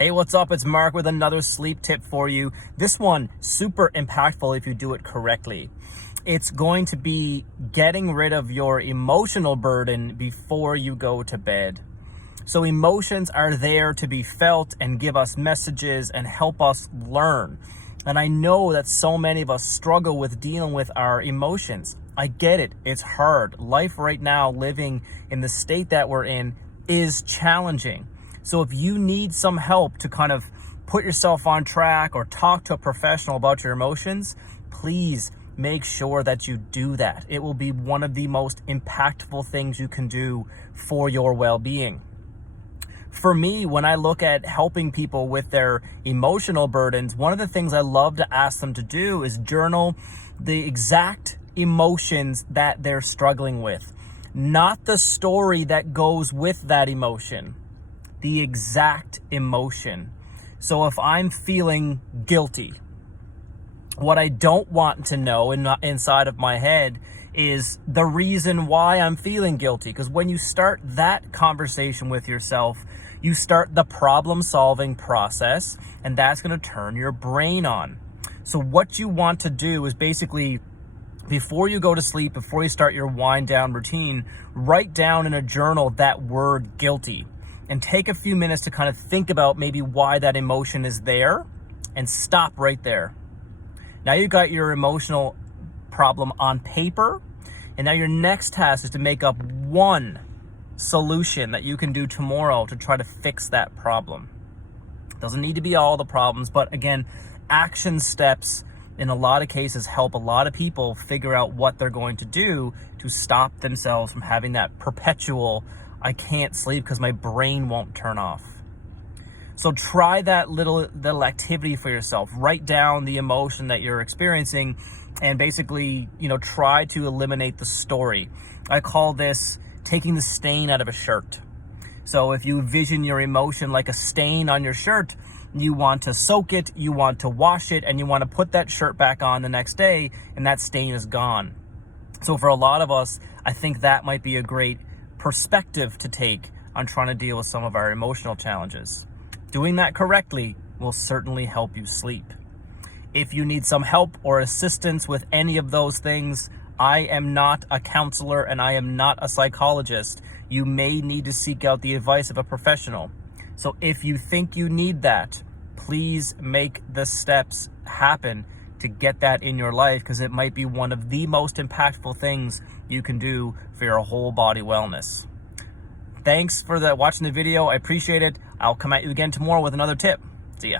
Hey, what's up? It's Mark with another sleep tip for you. This one, super impactful if you do it correctly. It's going to be getting rid of your emotional burden before you go to bed. So emotions are there to be felt and give us messages and help us learn. And I know that so many of us struggle with dealing with our emotions. I get it. It's hard. Life right now, living in the state that we're in, is challenging. So if you need some help to kind of put yourself on track or talk to a professional about your emotions, please make sure that you do that. It will be one of the most impactful things you can do for your well-being. For me, when I look at helping people with their emotional burdens, one of the things I love to ask them to do is journal the exact emotions that they're struggling with, not the story that goes with that emotion. The exact emotion. So if I'm feeling guilty, what I don't want to know inside of my head is the reason why I'm feeling guilty. Because when you start that conversation with yourself, you start the problem-solving process, and that's going to turn your brain on. So what you want to do is basically, before you go to sleep, before you start your wind down routine, write down in a journal that word guilty. And take a few minutes to kind of think about maybe why that emotion is there and stop right there. Now you got your emotional problem on paper, and now your next task is to make up one solution that you can do tomorrow to try to fix that problem. Doesn't need to be all the problems, but again, action steps in a lot of cases help a lot of people figure out what they're going to do to stop themselves from having that perpetual I can't sleep because my brain won't turn off. So try that little activity for yourself. Write down the emotion that you're experiencing and basically, try to eliminate the story. I call this taking the stain out of a shirt. So if you envision your emotion like a stain on your shirt, you want to soak it, you want to wash it, and you want to put that shirt back on the next day, and that stain is gone. So for a lot of us, I think that might be a great perspective to take on trying to deal with some of our emotional challenges. Doing that correctly will certainly help you sleep. If you need some help or assistance with any of those things, I am not a counselor and I am not a psychologist. You may need to seek out the advice of a professional. So if you think you need that, please make the steps happen to get that in your life, because it might be one of the most impactful things you can do for your whole body wellness. Thanks for watching the video. I appreciate it. I'll come at you again tomorrow with another tip. See ya.